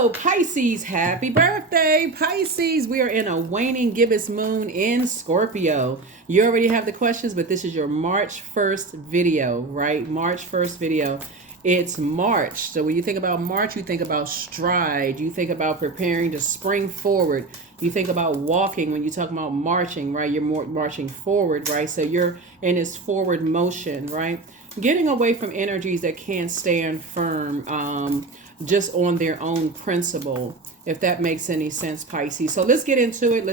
So, Pisces, happy birthday, Pisces. We are in a waning gibbous moon in Scorpio. You already have the questions, but this is your March 1st video, right? March 1st video. It's March. So, when you think about March, you think about stride. You think about preparing to spring forward. You think about walking when you talk about marching, right? You're more marching forward, right? So, you're in this forward motion, right? Getting away from energies that can't stand firm. Just on their own principle, if that makes any sense, Pisces. So let's get into it.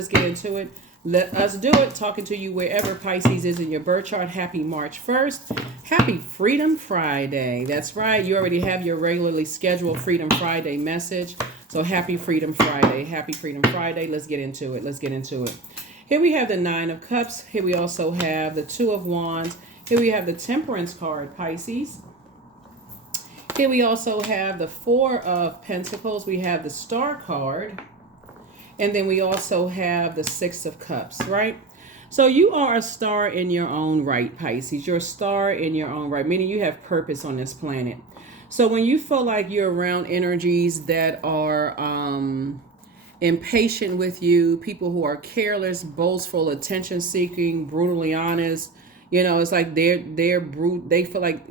Let us do it. Talking to you wherever Pisces is in your birth chart. Happy March 1st. Happy Freedom Friday. That's right. You already have your regularly scheduled Freedom Friday message. So happy Freedom Friday. Happy Freedom Friday. Let's get into it. Here we have the Nine of Cups. Here we also have the Two of Wands. Here we have the Temperance card, Pisces. Here we also have the Four of Pentacles. We have the Star card. And then we also have the Six of Cups, right? So you are a star in your own right, Pisces. You're a star in your own right, meaning you have purpose on this planet. So when you feel like you're around energies that are impatient with you, people who are careless, boastful, attention-seeking, brutally honest, it's like they're brute. They feel like,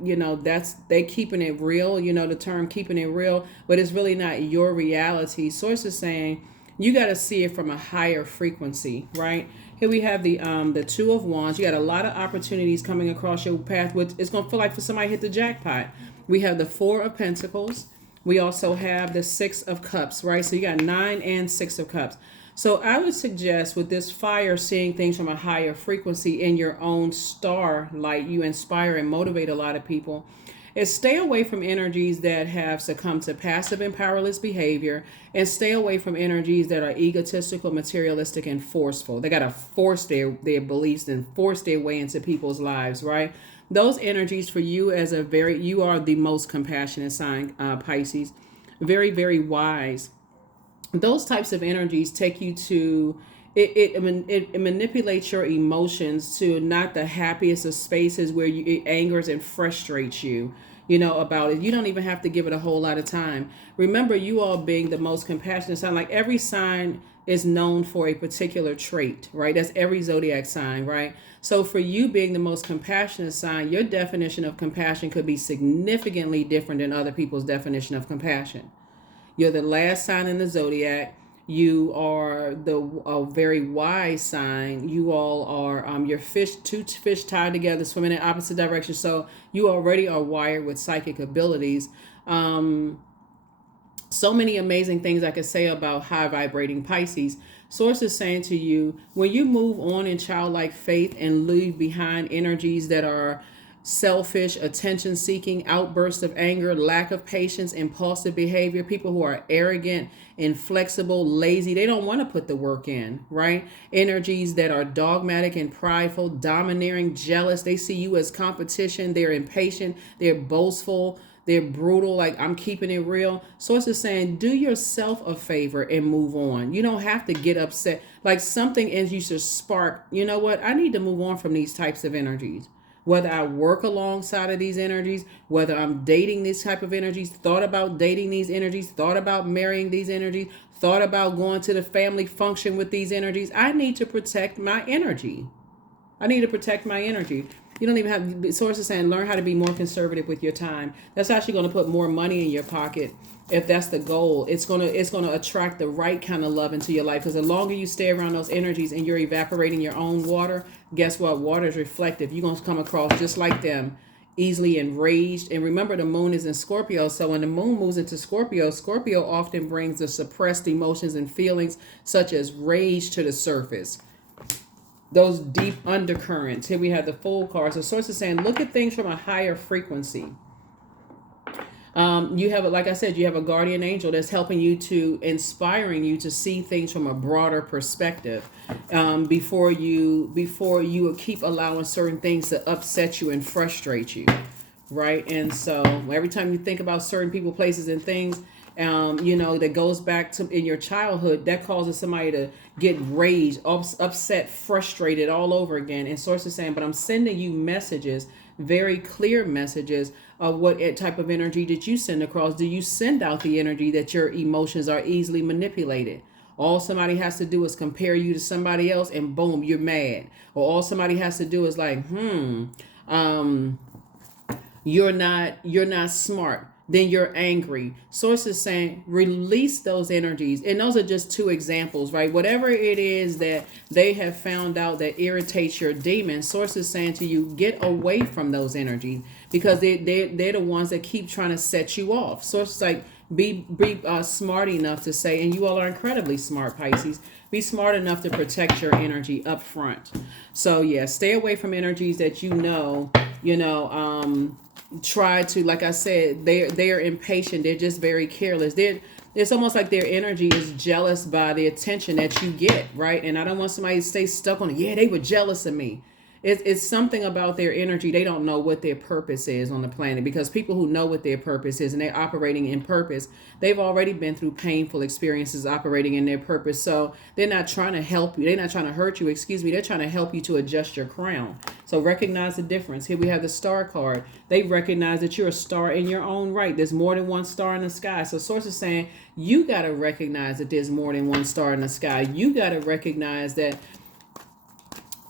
they keeping it real, the term keeping it real, but it's really not your reality. Source is saying you got to see it from a higher frequency, right? Here we have the Two of Wands. You got a lot of opportunities coming across your path, which it's going to feel like for somebody hit the jackpot. We have the Four of Pentacles. We also have the Six of Cups, right? So you got 9 and 6 of Cups. So I would suggest with this fire, seeing things from a higher frequency in your own star light, you inspire and motivate a lot of people, is stay away from energies that have succumbed to passive and powerless behavior, and stay away from energies that are egotistical, materialistic, and forceful. They got to force their beliefs and force their way into people's lives, right? Those energies for you you are the most compassionate sign, Pisces. Very, very wise. Those types of energies take you to it manipulates your emotions to not the happiest of spaces where it angers and frustrates you, about it. You don't even have to give it a whole lot of time. Remember, you all being the most compassionate sign, like every sign is known for a particular trait, right? That's every zodiac sign, right? So for you being the most compassionate sign, your definition of compassion could be significantly different than other people's definition of compassion. You're the last sign in the zodiac. You are a very wise sign. You all are your two fish tied together, swimming in opposite directions. So you already are wired with psychic abilities. So many amazing things I could say about high vibrating Pisces. Source is saying to you, when you move on in childlike faith and leave behind energies that are selfish, attention-seeking, outbursts of anger, lack of patience, impulsive behavior, people who are arrogant, inflexible, lazy, they don't want to put the work in, right? Energies that are dogmatic and prideful, domineering, jealous, they see you as competition, they're impatient, they're boastful, they're brutal, like I'm keeping it real. Source is saying, do yourself a favor and move on. You don't have to get upset. Like something in you should spark, you know what? I need to move on from these types of energies. Whether I work alongside of these energies, whether I'm dating these type of energies, thought about dating these energies, thought about marrying these energies, thought about going to the family function with these energies, I need to protect my energy. You don't even have sources saying learn how to be more conservative with your time. That's actually going to put more money in your pocket. If that's the goal, it's going to attract the right kind of love into your life, because the longer you stay around those energies and you're evaporating your own water, guess what? Water is reflective. You're going to come across just like them, easily enraged. And remember, the moon is in Scorpio. So when the moon moves into Scorpio, Scorpio often brings the suppressed emotions and feelings such as rage to the surface. Those deep undercurrents. Here we have the Fool card. So source is saying, look at things from a higher frequency. You have, like I said, you have a guardian angel that's helping you inspiring you to see things from a broader perspective, before you keep allowing certain things to upset you and frustrate you, right? And so every time you think about certain people, places, and things, that goes back to in your childhood, that causes somebody to get raged, upset, frustrated all over again. And source is saying, but I'm sending you messages, very clear messages what type of energy did you send across? Do you send out the energy that your emotions are easily manipulated? All somebody has to do is compare you to somebody else, and boom, you're mad. Or all somebody has to do is like, um, you're not smart, then you're angry. Source is saying release those energies, and those are just two examples, right? Whatever it is that they have found out that irritates your demon, source is saying to you, get away from those energies, because they're the ones that keep trying to set you off. Source is like, be smart enough to say, and you all are incredibly smart, Pisces, be smart enough to protect your energy up front. So yeah, stay away from energies that try to, like I said, they're impatient, they're just very careless. It's almost like their energy is jealous by the attention that you get, right? And I don't want somebody to stay stuck on it. Yeah, they were jealous of me. It's something about their energy. They don't know what their purpose is on the planet, because people who know what their purpose is and they're operating in purpose, they've already been through painful experiences operating in their purpose. So they're not trying to help you. They're not trying to hurt you. Excuse me. They're trying to help you to adjust your crown. So recognize the difference. Here we have the star card. They recognize that you're a star in your own right. There's more than one star in the sky. So source is saying you got to recognize that there's more than one star in the sky. You got to recognize that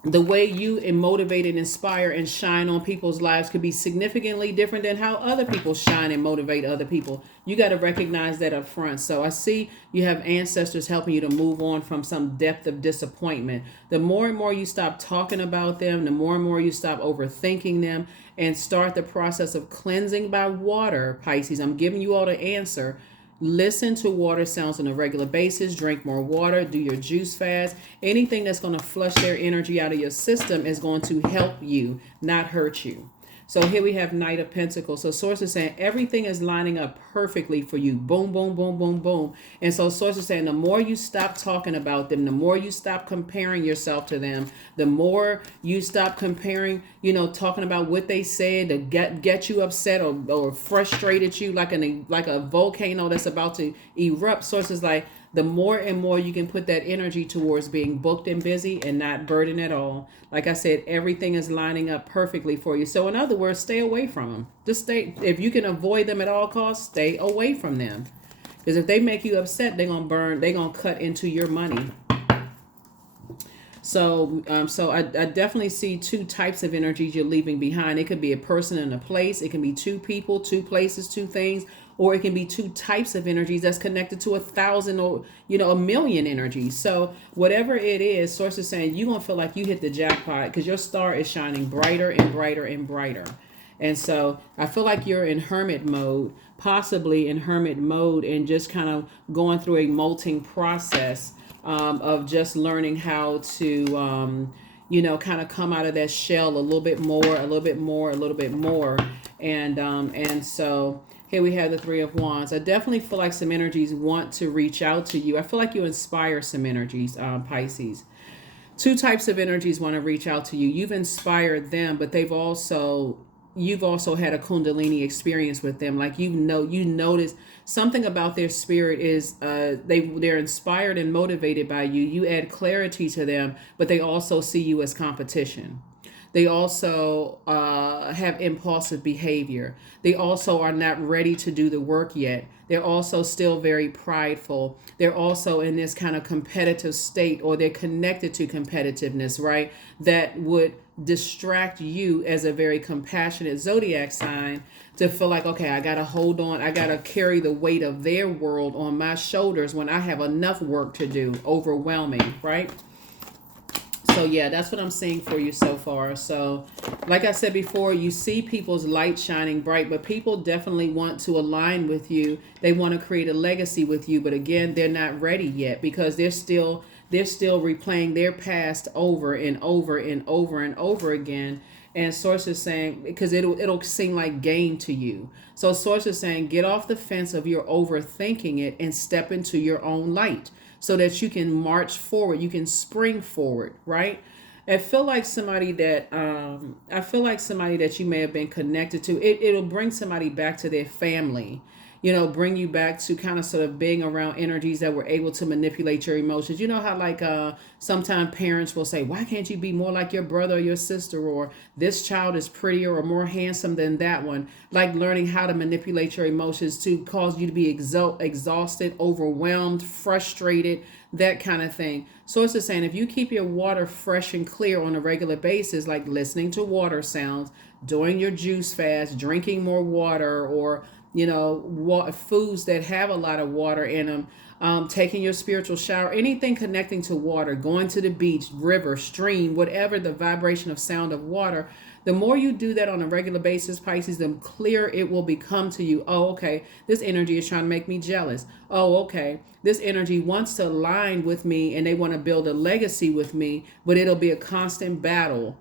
the way you motivate and inspire and shine on people's lives could be significantly different than how other people shine and motivate other people. You got to recognize that up front. So I see you have ancestors helping you to move on from some depth of disappointment. The more and more you stop talking about them, the more and more you stop overthinking them, and start the process of cleansing by water, Pisces. I'm giving you all the answer. Listen to water sounds on a regular basis. Drink more water. Do your juice fast. Anything that's going to flush their energy out of your system is going to help you, not hurt you. So here we have Knight of Pentacles. So Source is saying everything is lining up perfectly for you. Boom, boom, boom, boom, boom. And so Source is saying the more you stop talking about them, the more you stop comparing yourself to them, the more you stop comparing, talking about what they said to get you upset or frustrated you like a volcano that's about to erupt. Source is like, the more and more you can put that energy towards being booked and busy and not burdened at all. Like I said, everything is lining up perfectly for you. So in other words, stay away from them. Just stay. If you can avoid them at all costs, stay away from them. Because if they make you upset, they're going to burn. They're going to cut into your money. So I definitely see two types of energies you're leaving behind. It could be a person and a place. It can be two people, two places, two things. Or it can be two types of energies that's connected to 1,000 or, a million energies. So whatever it is, Source is saying you're going to feel like you hit the jackpot because your star is shining brighter and brighter and brighter. And so I feel like you're in hermit mode, possibly in hermit mode, and just kind of going through a molting process of just learning how to, kind of come out of that shell a little bit more, a little bit more, a little bit more. And so here we have the Three of Wands. I definitely feel like some energies want to reach out to you. I feel like you inspire some energies, Pisces. Two types of energies want to reach out to you. You've inspired them, but you've also had a Kundalini experience with them. Like you notice something about their spirit is they're inspired and motivated by you. You add clarity to them, but they also see you as competition. They also have impulsive behavior. They also are not ready to do the work yet. They're also still very prideful. They're also in this kind of competitive state, or they're connected to competitiveness, right? That would distract you as a very compassionate zodiac sign to feel like, okay, I got to hold on. I got to carry the weight of their world on my shoulders when I have enough work to do. Overwhelming, right? So yeah, that's what I'm seeing for you so far. So like I said before, you see people's light shining bright, but people definitely want to align with you. They want to create a legacy with you. But again, they're not ready yet because they're still replaying their past over and over and over and over again. And Source is saying, because it'll seem like gain to you. So Source is saying, get off the fence of your overthinking it and step into your own light, so that you can march forward, you can spring forward, right? I feel like somebody that you may have been connected to. It'll bring somebody back to their family. bring you back to kind of sort of being around energies that were able to manipulate your emotions. You know how like sometimes parents will say, why can't you be more like your brother or your sister, or this child is prettier or more handsome than that one. Like learning how to manipulate your emotions to cause you to be exhausted, overwhelmed, frustrated, that kind of thing. So it's just saying, if you keep your water fresh and clear on a regular basis, like listening to water sounds, doing your juice fast, drinking more water, or foods that have a lot of water in them, taking your spiritual shower, anything connecting to water, going to the beach, river, stream, whatever the vibration of sound of water, the more you do that on a regular basis, Pisces, the clearer it will become to you. Oh, okay, this energy is trying to make me jealous. Oh, okay, this energy wants to align with me and they want to build a legacy with me, but it'll be a constant battle.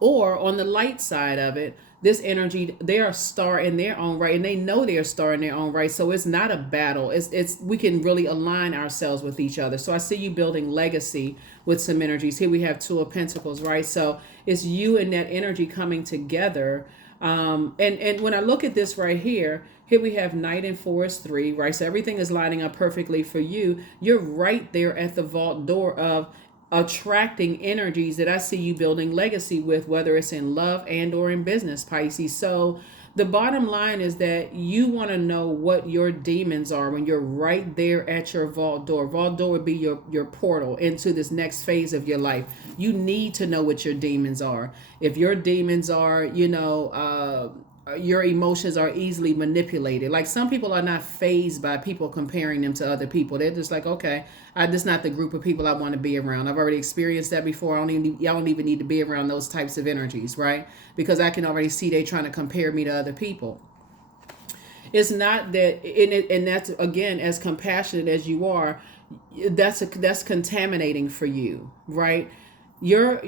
Or on the light side of it, this energy, they're a star in their own right, and they know they're a star in their own right. So it's not a battle. It's we can really align ourselves with each other. So I see you building legacy with some energies. Here we have Two of Pentacles, right? So it's you and that energy coming together. And when I look at this right here we have Knight and Forest 3, right? So everything is lining up perfectly for you. You're right there at the vault door of attracting energies that I see you building legacy with, whether it's in love and or in business, Pisces. So the bottom line is that you want to know what your demons are when you're right there at your vault door. Vault door would be your portal into this next phase of your life. You need to know what your demons are. If your demons are, your emotions are easily manipulated. Like some people are not phased by people comparing them to other people. They're just like, okay, this is not the group of people I want to be around. I've already experienced that before. Y'all don't even need to be around those types of energies, right? Because I can already see they trying to compare me to other people. It's not that, and that's again, as compassionate as you are, that's contaminating for you, right? Your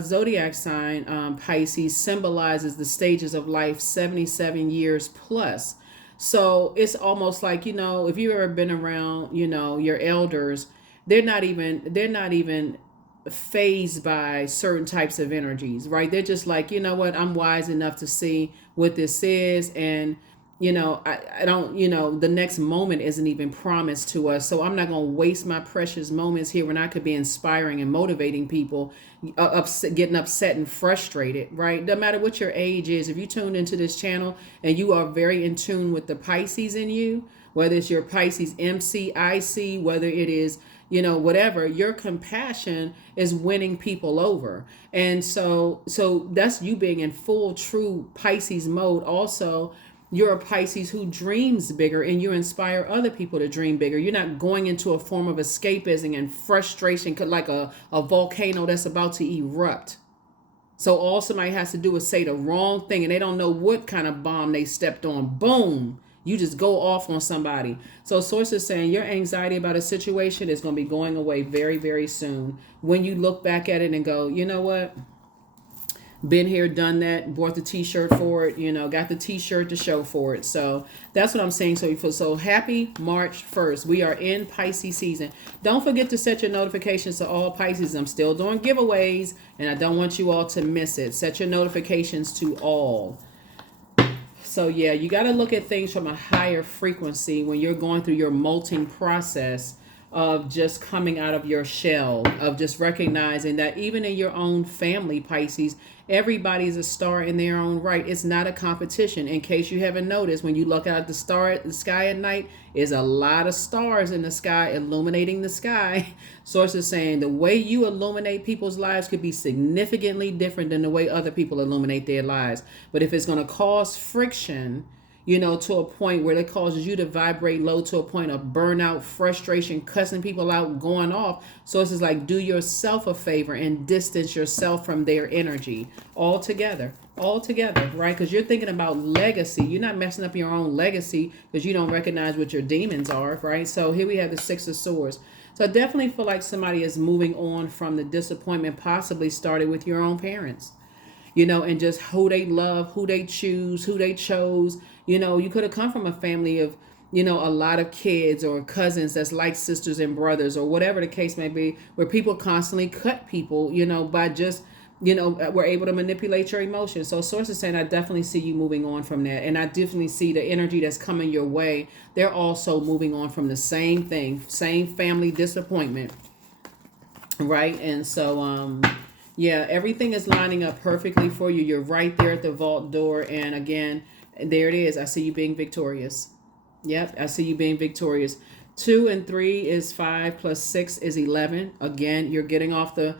zodiac sign, Pisces, symbolizes the stages of life, 77 years plus. So it's almost like, if you've ever been around, your elders, they're not even phased by certain types of energies, right? They're just like, you know what, I'm wise enough to see what this is, and I don't, the next moment isn't even promised to us. So I'm not going to waste my precious moments here when I could be inspiring and motivating people, getting upset and frustrated, right? No matter what your age is, if you tuned into this channel and you are very in tune with the Pisces in you, whether it's your Pisces MC, IC, whether it is, whatever, your compassion is winning people over. And so that's you being in full, true Pisces mode. Also, you're a Pisces who dreams bigger and you inspire other people to dream bigger. You're not going into a form of escapism and frustration like a volcano that's about to erupt. So all somebody has to do is say the wrong thing and they don't know what kind of bomb they stepped on. Boom. You just go off on somebody. So Source is saying your anxiety about a situation is going to be going away very, very soon. When you look back at it and go, you know what? Been here, done that, bought the t-shirt for it, got the t-shirt to show for it. So that's what I'm saying. So happy March 1st. We are in Pisces season. Don't forget to set your notifications to all Pisces. I'm still doing giveaways and I don't want you all to miss it. Set your notifications to all. So yeah, you got to look at things from a higher frequency when you're going through your molting process of just coming out of your shell, of just recognizing that even in your own family, Pisces, everybody's a star in their own right. It's not a competition. In case you haven't noticed, when you look out at the sky at night, is a lot of stars in the sky illuminating the sky. Source is saying the way you illuminate people's lives could be significantly different than the way other people illuminate their lives. But if it's going to cause friction, to a point where it causes you to vibrate low to a point of burnout, frustration, cussing people out, going off. So it's just like, do yourself a favor and distance yourself from their energy altogether, right? Because you're thinking about legacy. You're not messing up your own legacy because you don't recognize what your demons are, right? So here we have the Six of Swords. So I definitely feel like somebody is moving on from the disappointment possibly started with your own parents, and just who they love, who they choose, who they chose. You could have come from a family of, a lot of kids or cousins that's like sisters and brothers or whatever the case may be, where people constantly cut people, by just we're able to manipulate your emotions. So source is saying, I definitely see you moving on from that. And I definitely see the energy that's coming your way. They're also moving on from the same thing, same family disappointment. Right. And so, yeah, everything is lining up perfectly for you. You're right there at the vault door. And again, there it is. I see you being victorious. Yep. I see you being victorious. 2 and 3 is 5 plus 6 is 11. Again, you're getting off the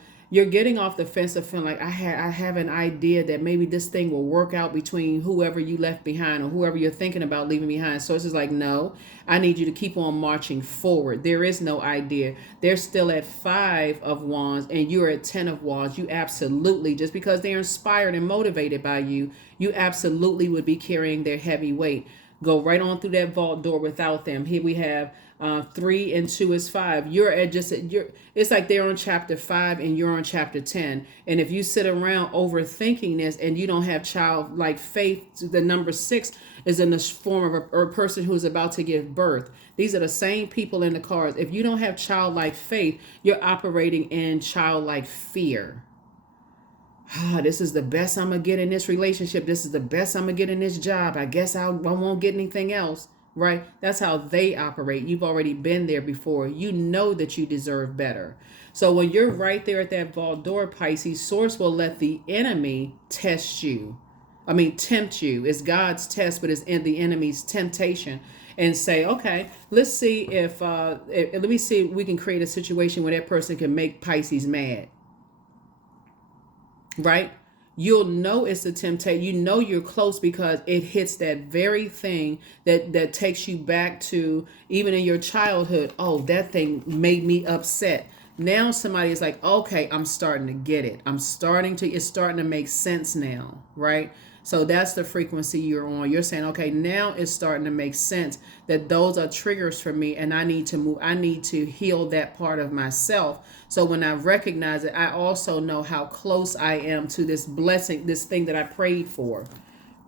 fence of feeling like I have an idea that maybe this thing will work out between whoever you left behind or whoever you're thinking about leaving behind. So it's just like, no, I need you to keep on marching forward. There is no idea. They're still at 5 of wands and you're at 10 of wands. You absolutely, just because they're inspired and motivated by you, you absolutely would be carrying their heavy weight. Go right on through that vault door without them. Here we have 3 and 2 is 5. It's like they're on chapter 5 and you're on chapter 10. And if you sit around overthinking this and you don't have childlike faith, the number 6 is in the form of a person who's about to give birth. These are the same people in the cards. If you don't have childlike faith, you're operating in childlike fear. This is the best I'm going to get in this relationship. This is the best I'm going to get in this job. I guess I won't get anything else, right? That's how they operate. You've already been there before. You know that you deserve better. So when you're right there at that vault door, Pisces, source will let the enemy tempt you. It's God's test, but it's in the enemy's temptation. And say, okay, let's see let me see if we can create a situation where that person can make Pisces mad. Right? You'll know it's a temptation. You know you're close because it hits that very thing that takes you back to even in your childhood. Oh, that thing made me upset. Now somebody is like, okay, I'm starting to get it. It's starting to make sense now, right? So that's the frequency you're on. You're saying, okay, now it's starting to make sense that those are triggers for me and I need to move. I need to heal that part of myself. So when I recognize it, I also know how close I am to this blessing, this thing that I prayed for.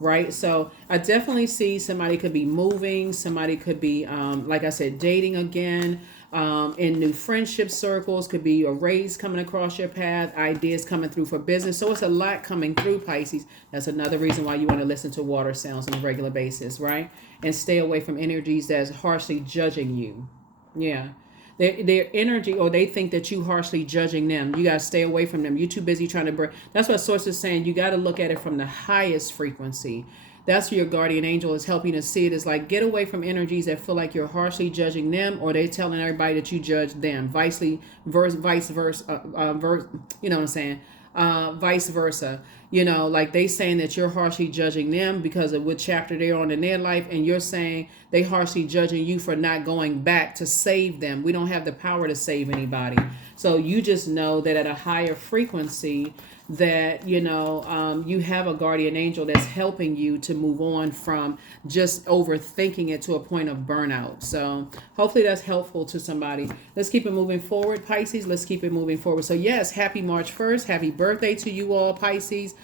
Right. So I definitely see somebody could be moving. Somebody could be, like I said, dating again. In new friendship circles, could be a raise coming across your path, ideas coming through for business. So it's a lot coming through, Pisces. That's another reason why you want to listen to water sounds on a regular basis, right? And stay away from energies that's harshly judging you. Yeah. Their energy, or they think that you harshly judging them. You got to stay away from them. You're too busy trying to break. That's what Source is saying. You got to look at it from the highest frequency. That's where your guardian angel is helping to see it. Is like, get away from energies that feel like you're harshly judging them, or they telling everybody that you judge them. Vice versa. You know what I'm saying? Vice versa. Like they saying that you're harshly judging them because of what chapter they're on in their life, and you're saying they harshly judging you for not going back to save them. We don't have the power to save anybody. So you just know that at a higher frequency that, you have a guardian angel that's helping you to move on from just overthinking it to a point of burnout. So hopefully that's helpful to somebody. Let's keep it moving forward, Pisces. Let's keep it moving forward. So yes, happy March 1st. Happy birthday to you all, Pisces.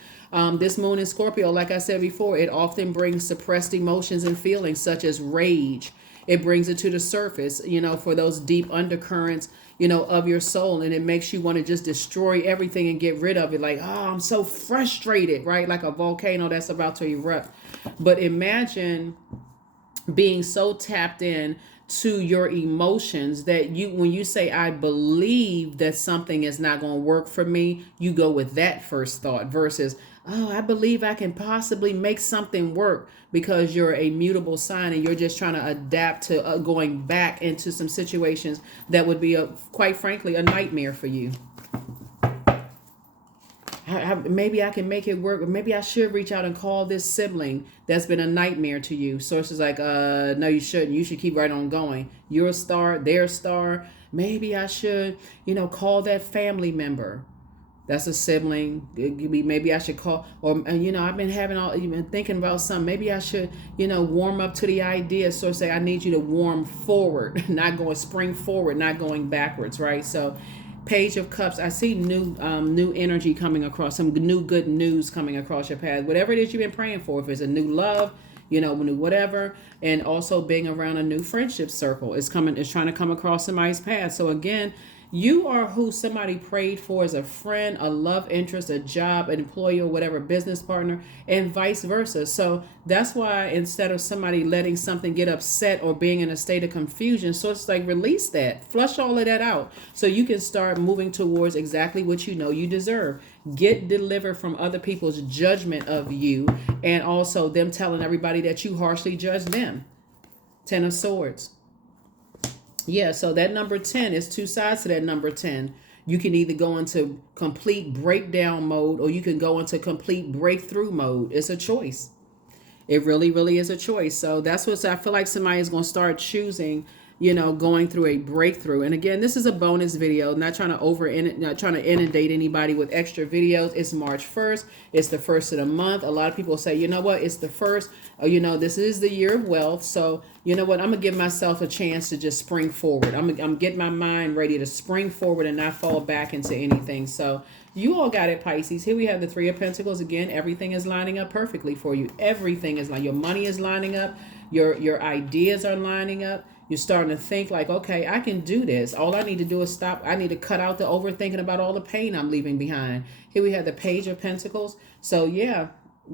This moon in Scorpio, like I said before, it often brings suppressed emotions and feelings such as rage. It brings it to the surface, for those deep undercurrents, of your soul. And it makes you want to just destroy everything and get rid of it. Like, oh, I'm so frustrated, right? Like a volcano that's about to erupt. But imagine being so tapped in to your emotions that when you say, I believe that something is not going to work for me, you go with that first thought versus, oh, I believe I can possibly make something work, because you're a mutable sign and you're just trying to adapt to going back into some situations that would be, quite frankly, a nightmare for you. Maybe I can make it work. Or maybe I should reach out and call this sibling that's been a nightmare to you. Source is like, no, you shouldn't. You should keep right on going. You're a star, they're a star. Maybe I should, call that family member. That's a sibling. Maybe I should call, or, I've been thinking about something. Maybe I should, warm up to the idea. So say, I need you to warm forward, not going spring forward, not going backwards, right? So Page of Cups, I see new energy coming across, some new good news coming across your path. Whatever it is you've been praying for, if it's a new love, new whatever, and also being around a new friendship circle is trying to come across somebody's path. So again, You are who somebody prayed for as a friend, a love interest, a job, an employee, or whatever, business partner, and vice versa. So that's why instead of somebody letting something get upset or being in a state of confusion, so it's like release that, flush all of that out so you can start moving towards exactly what you know you deserve. Get delivered from other people's judgment of you and also them telling everybody that you harshly judge them. Ten of Swords. Yeah, so that number 10 is two sides to that number 10. You can either go into complete breakdown mode or you can go into complete breakthrough mode. It's a choice. It really, really is a choice. So that's what I feel like somebody is going to start choosing, going through a breakthrough. And again, this is a bonus video, not trying to not trying to inundate anybody with extra videos. It's March 1st. It's the first of the month. A lot of people say, you know what, it's the first, this is the year of wealth. So you know what, I'm going to give myself a chance to just spring forward. I'm getting my mind ready to spring forward and not fall back into anything. So you all got it, Pisces. Here we have the Three of Pentacles. Again, everything is lining up perfectly for you. Everything is your money is lining up. Your ideas are lining up. You're starting to think like, okay, I can do this. All I need to do is stop. I need to cut out the overthinking about all the pain I'm leaving behind. Here we have the Page of Pentacles. So yeah,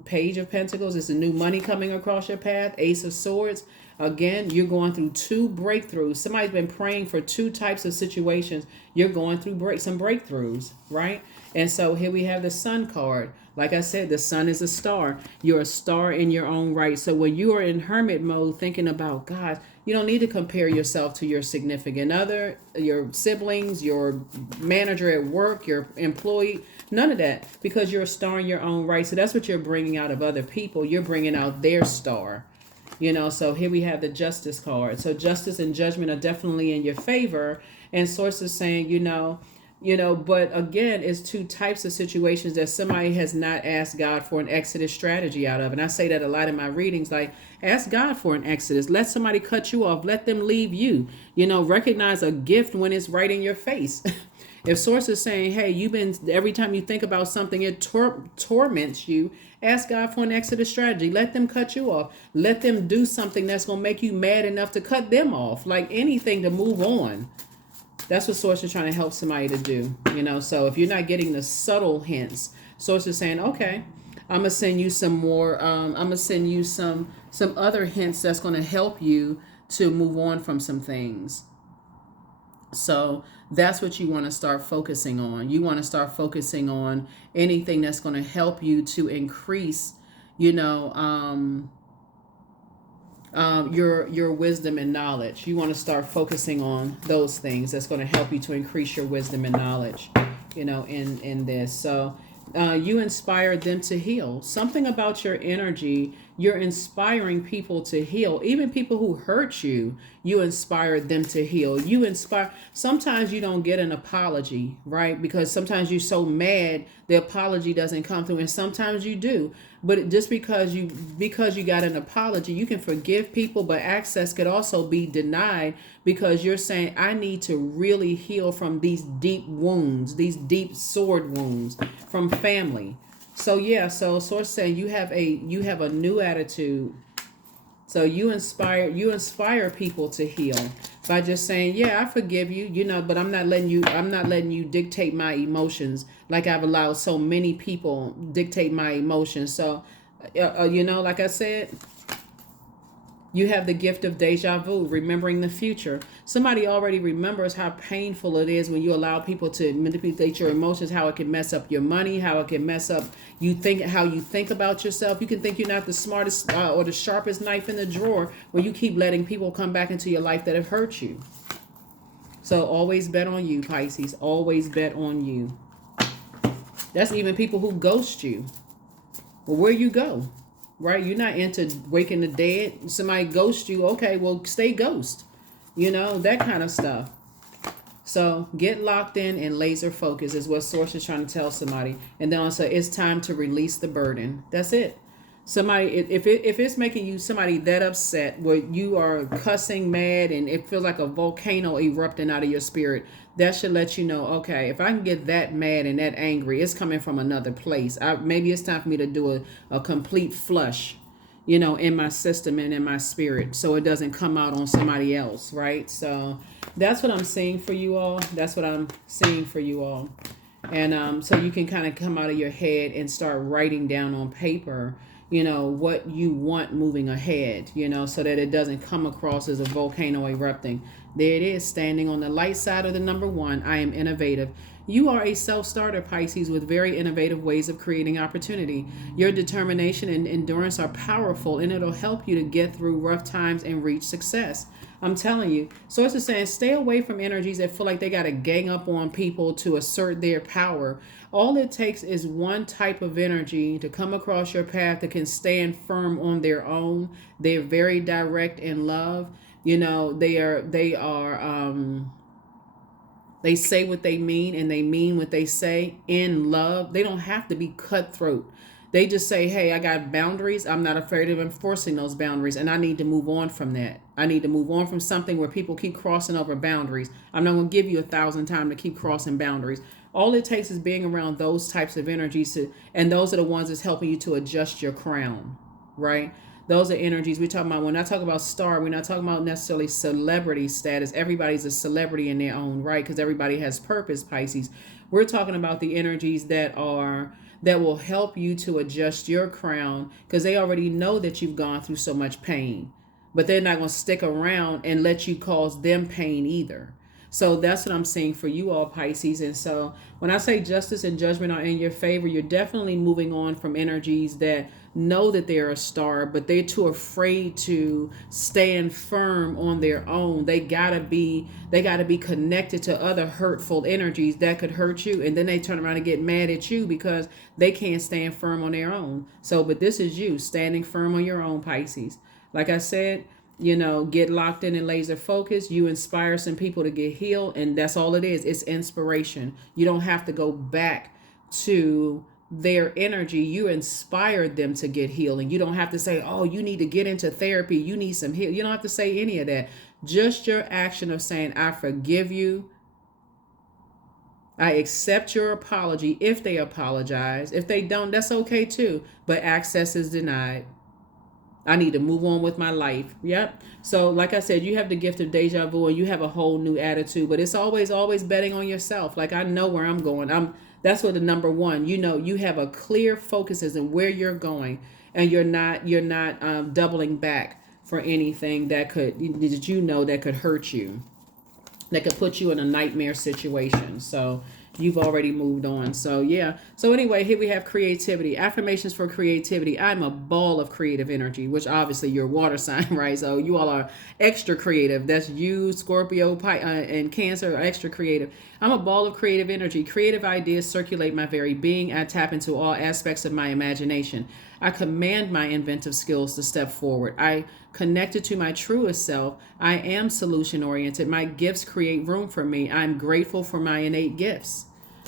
Page of Pentacles is the new money coming across your path. Ace of Swords. Again, you're going through two breakthroughs. Somebody's been praying for two types of situations. You're going through some breakthroughs, right? And so here we have the Sun card. Like I said, the sun is a star. You're a star in your own right. So when you are in hermit mode thinking about God, you don't need to compare yourself to your significant other, your siblings, your manager at work, your employee, none of that, because you're a star in your own right. So that's what you're bringing out of other people. You're bringing out their star. So here we have the Justice card. So justice and judgment are definitely in your favor. And sources saying, but again, it's two types of situations that somebody has not asked God for an exodus strategy out of. And I say that a lot in my readings, like ask God for an exodus. Let somebody cut you off. Let them leave you. Recognize a gift when it's right in your face. If source is saying, hey, every time you think about something, it torments you, ask God for an exodus strategy. Let them cut you off. Let them do something that's going to make you mad enough to cut them off. Like anything to move on. That's what source is trying to help somebody to do. So if you're not getting the subtle hints, source is saying, okay, I'm going to send you some more. I'm going to send you some other hints that's going to help you to move on from some things. So that's what you want to start focusing on. You want to start focusing on anything that's going to help you to increase, your wisdom and knowledge. You want to start focusing on those things that's going to help you to increase your wisdom and knowledge, in this. So you inspire them to heal. Something about your energy, you're inspiring people to heal. Even people who hurt you, you inspire them to heal. Sometimes you don't get an apology, right? Because sometimes you're so mad, the apology doesn't come through. And sometimes you do. But just because you got an apology, you can forgive people, but access could also be denied because you're saying, I need to really heal from these deep wounds, these deep sword wounds from family. So yeah, so source saying you have a new attitude. So you inspire people to heal by just saying, yeah, I forgive you, but I'm not letting you dictate my emotions like I've allowed so many people dictate my emotions. So, like I said, you have the gift of deja vu, remembering the future. Somebody already remembers how painful it is when you allow people to manipulate your emotions, how it can mess up your money, how it can mess up how you think about yourself. You can think you're not the smartest or the sharpest knife in the drawer when you keep letting people come back into your life that have hurt you. So always bet on you, Pisces. Always bet on you. That's even people who ghost you. Well, where you go? Right? You're not into waking the dead. Somebody ghosts you. Okay, well, stay ghost. That kind of stuff. So get locked in and laser focus is what source is trying to tell somebody. And then also it's time to release the burden. That's it. Somebody, if it's making you somebody that upset where you are cussing mad and it feels like a volcano erupting out of your spirit, that should let you know, okay, if I can get that mad and that angry, it's coming from another place. Maybe it's time for me to do a complete flush, in my system and in my spirit, so it doesn't come out on somebody else, right? So that's what I'm seeing for you all. That's what I'm seeing for you all. And so you can kind of come out of your head and start writing down on paper, what you want moving ahead, so that it doesn't come across as a volcano erupting. There it is, standing on the light side of the number one. I am innovative. You are a self-starter, Pisces, with very innovative ways of creating opportunity. Your determination and endurance are powerful, and it'll help you to get through rough times and reach success. I'm telling you. Source is saying stay away from energies that feel like they got to gang up on people to assert their power. All it takes is one type of energy to come across your path that can stand firm on their own. They're very direct in love. They say what they mean and they mean what they say in love. They don't have to be cutthroat. They just say, hey, I got boundaries. I'm not afraid of enforcing those boundaries. And I need to move on from that. I need to move on from something where people keep crossing over boundaries. I'm not going to give you 1,000 times to keep crossing boundaries. All it takes is being around those types of energies. And those are the ones that's helping you to adjust your crown, right? Those are energies we're talking about. When I talk about star, we're not talking about necessarily celebrity status. Everybody's a celebrity in their own right because everybody has purpose, Pisces. We're talking about the energies that will help you to adjust your crown because they already know that you've gone through so much pain, but they're not going to stick around and let you cause them pain either. So that's what I'm seeing for you all, Pisces. And so when I say justice and judgment are in your favor, you're definitely moving on from energies that know that they're a star, but they're too afraid to stand firm on their own. They gotta be connected to other hurtful energies that could hurt you, and then they turn around and get mad at you because they can't stand firm on their own. So, but this is you standing firm on your own, Pisces. Like I said, get locked in and laser focus. You inspire some people to get healed, and that's all it is. It's inspiration. You don't have to go back to their energy. You inspired them to get healing. You don't have to say, oh, you need to get into therapy, you need some heal. You don't have to say any of that. Just your action of saying, I forgive you, I accept your apology. If they apologize, if they don't, that's okay too, but access is denied. I need to move on with my life. Yep. So like I said, you have the gift of deja vu and you have a whole new attitude, but it's always betting on yourself. Like, I know where I'm going. That's what the number one, you have a clear focus as in where you're going, and you're not doubling back for anything that could hurt you, that could put you in a nightmare situation. So you've already moved on. So yeah. So anyway, here we have creativity. Affirmations for creativity. I'm a ball of creative energy, which obviously you're water sign, right? So you all are extra creative. That's you, Scorpio, and Cancer are extra creative. I'm a ball of creative energy. Creative ideas circulate my very being. I tap into all aspects of my imagination. I command my inventive skills to step forward. I connected to my truest self. I am solution oriented. My gifts create room for me. I'm grateful for my innate gifts.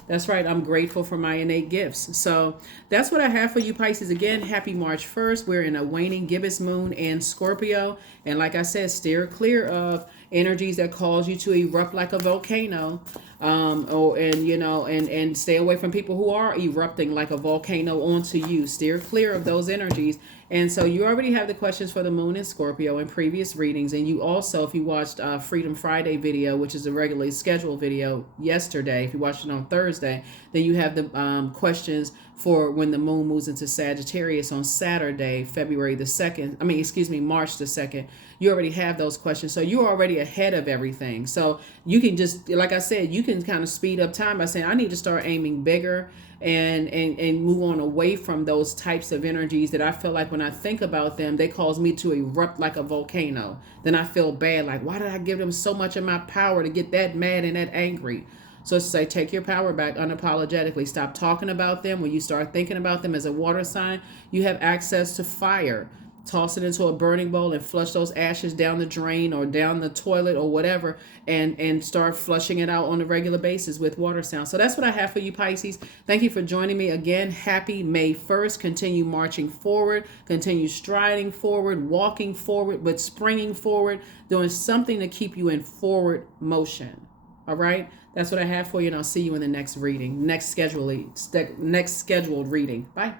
That's right. I'm grateful for my innate gifts. So that's what I have for you, Pisces. Again, happy March 1st. We're in a waning gibbous moon and Scorpio. And like I said, steer clear of energies that cause you to erupt like a volcano. And stay away from people who are erupting like a volcano onto you. Steer clear of those energies. And so you already have the questions for the moon in Scorpio in previous readings. And you also, if you watched Freedom Friday video, which is a regularly scheduled video yesterday, if you watched it on Thursday, then you have the questions for when the moon moves into Sagittarius on Saturday, March the 2nd. You already have those questions. So you're already ahead of everything. So you can just, like I said, you can kind of speed up time by saying, I need to start aiming bigger and move on away from those types of energies that I feel like when I think about them, they cause me to erupt like a volcano. Then I feel bad. Like, why did I give them so much of my power to get that mad and that angry? So it's say, take your power back unapologetically. Stop talking about them. When you start thinking about them as a water sign, you have access to fire. Toss it into a burning bowl and flush those ashes down the drain or down the toilet or whatever, and start flushing it out on a regular basis with water sound. So that's what I have for you, Pisces. Thank you for joining me again. Happy May 1st. Continue marching forward, continue striding forward, walking forward, but springing forward, doing something to keep you in forward motion. All right. That's what I have for you, and I'll see you in the next reading, next scheduled reading. Bye.